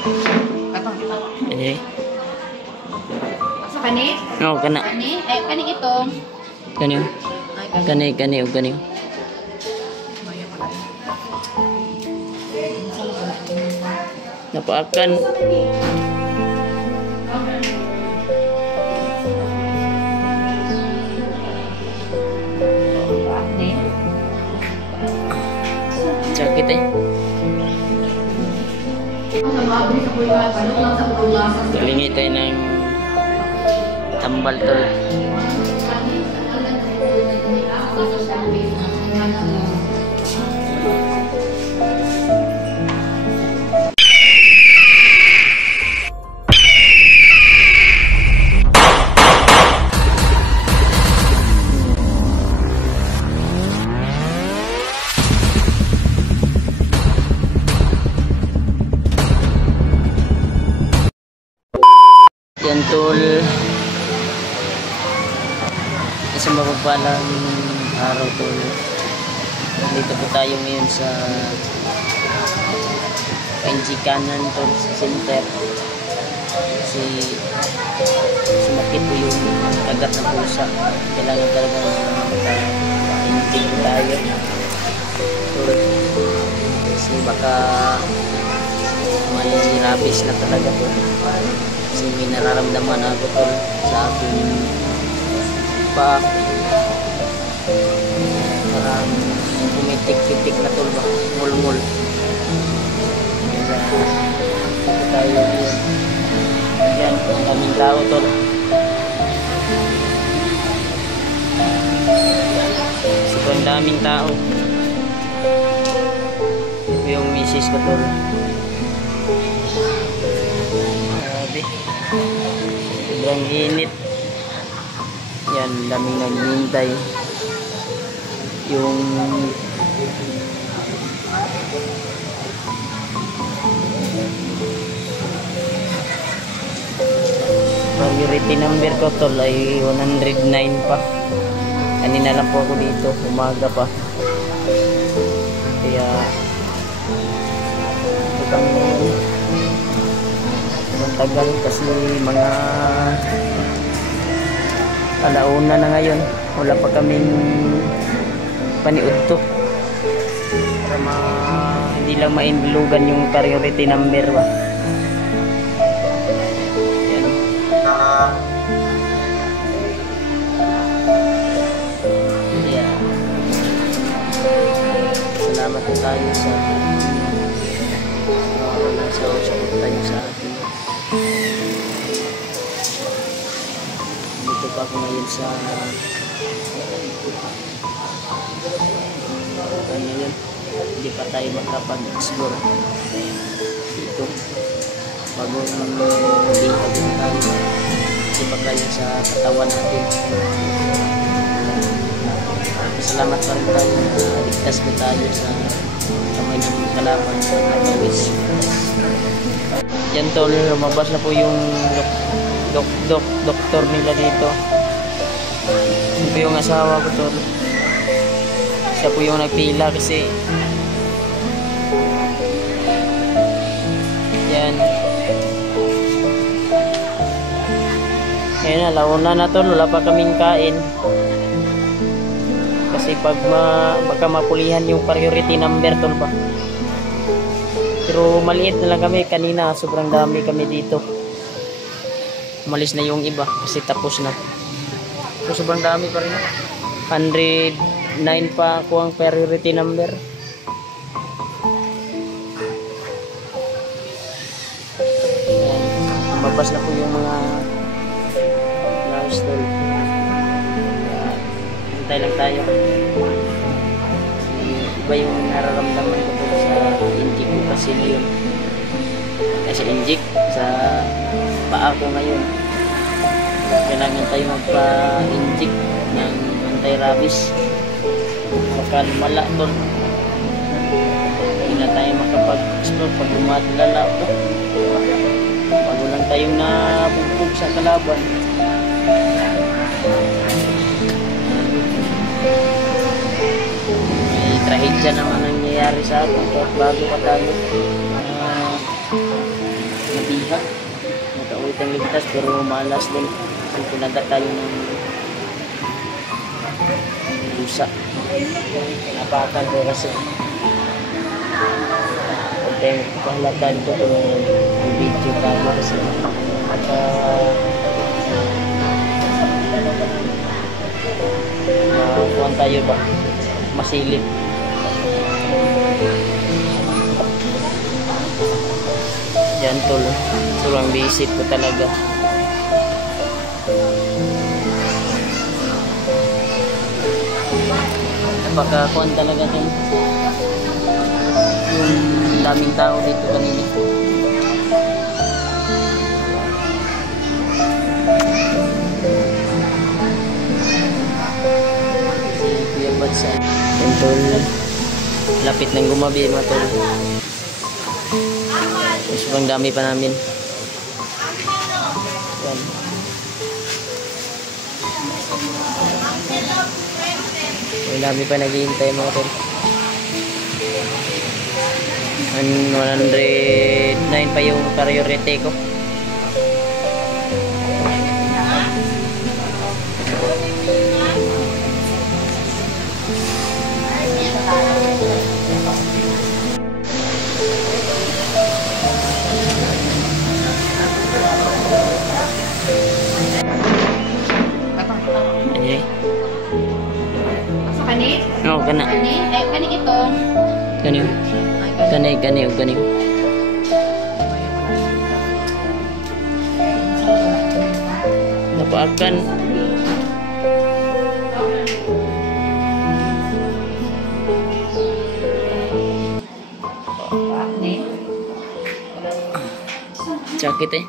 Atong kita. Ini. Sa kani? Oh, kana. Kani? Eh, kani itong. Kani. Kani ug kani. Napaakan. Sakit eh. Galingi tayo ng tambal tol. Yan tol, isang mapagpalang araw tol. Dito po tayo ngayon sa NG Kanan tol, sa center. Kasi sumakit po yung kagat ng pusa. Kailangan talaga maka-intake po tayo tol. Kasi baka may rabies na talaga po. Kasi may nararamdaman ako tol sa aking paa. Parang pumitik-pitik na tol ba? Mul-mul. Kaya tayo yan, ang kaming tao tol. Sobrang daming tao. Ito yung misis ko tol. Sobrang init. Yan, daming naghihintay. Yung priority number ko tol ay 109 pa. Kanina lang po ako dito, umaga pa. Kaya ito kami ang tagal kasi mga alauna na ngayon, wala pa kaming paniudto para hindi lang mainbulugan yung priority number ba. Yan. Yeah. Salamat po tayo sa support tayo sa atin. Dito pa ako ngayon sa ngayon, hindi pa tayo makapag-explore dito bagong bihag din tayo kasi pa tayo sa katawan natin. Salamat pa rin tayo na ligtas ko tayo sa kamay ng kalaban sa nakawis. Yan tol, lumabas na po yung doktor nila dito. Ito po yung asawa ko tol. Siya po yung nagpila kasi yan. Ngayon na, launa na tol, wala pa kaming kain. Kasi pag baka mapulihan yung priority number tol pa. Pero maliit na lang kami kanina, sobrang dami kami dito. Umalis na yung iba kasi tapos na. So sobrang dami pa rin. 109 pa ako ang priority number. Mabas na po yung mga nurse tol. Hintay lang tayo. Iba yung nararamdaman ko sa inject ko kasi ngayon. Kasi inject sa paa ko ngayon. Kailangan tayo magpa-inject ng anti-rabies. Baka lumala tol. Hindi na tayo makapag-explore pag lumalala po. Bago lang tayong nabugbog sa kalaban. May trahedya naman nangyayari sa atin kahit bago pa tayo. lang ligtas pero malas din. Kasi pinagat tayo ng lusa. Napakan ko kasi. Okay, pahalatan ko kung video tayo kasi kuhan tayo ba? Masilip. Yan tol. Sobrang visit ko talaga. Napaka-kuhan talaga tol. Yung daming tao dito kanina. Kuya Bansa. Yan tol. Lapit ng gumabi mga tol. Sobrang dami pa namin. Yan. Ang dami pa naghihintay mga tol. 109 pa yung priority ko. Asa kanit? Oo, kana. Kani itong. Kani. Kani. Napakan. Sakit eh.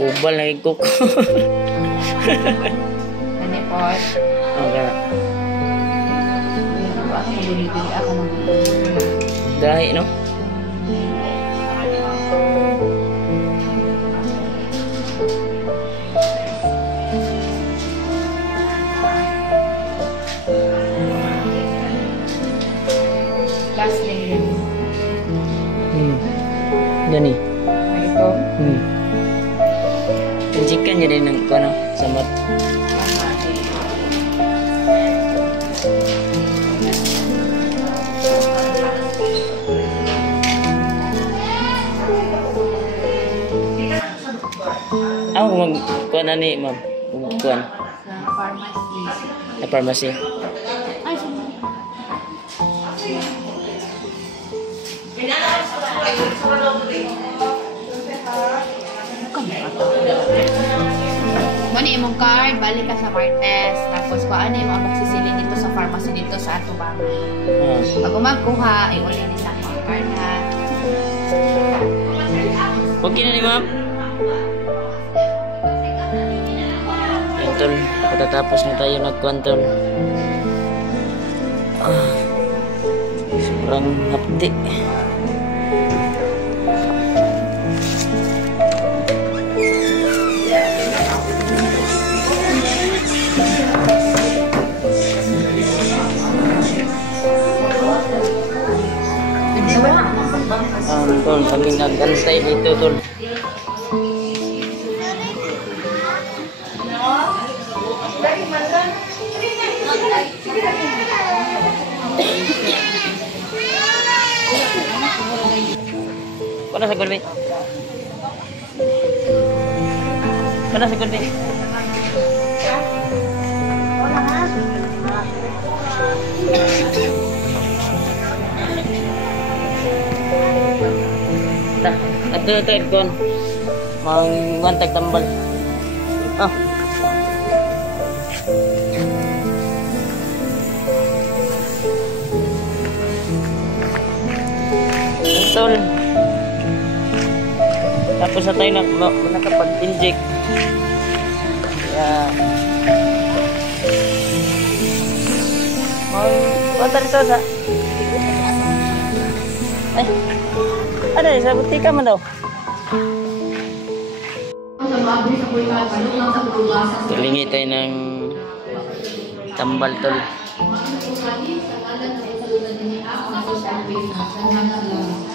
Kubal lagi kuko. Kani pot. Okay. Ako bili-bili ako ng Dahi no? last layer. Gani. Ito. Chicken jadi ng ano, sambat. Ako magkuhan na ni ma'am. Magkuhan. Sa pharmacy. Sa pharmacy. Ay, Mani imong card, balik ka sa Martes. Tapos paano yung mga magsisilin dito sa pharmacy dito sa Atubangan. Pag magkuha, uli din sa akong card ha. Okay na ni ma'am. Yan tol, patatapos na tayo nag-control. Sobrang hapdi. Tol, kami nag-antay dito tol. Mana sa gulbi? Mana sa gulbi? Dah, ito kon. Mangantag tambal. Ah. Tol. Tapos na tayo nakapag-inject. Kaya Pantar ito sa ay ada sa butika man daw. Tulingi tayo ng tambal tol. Mga ito sa ngalan ng ito na din ang social page. Sa ngalan lang.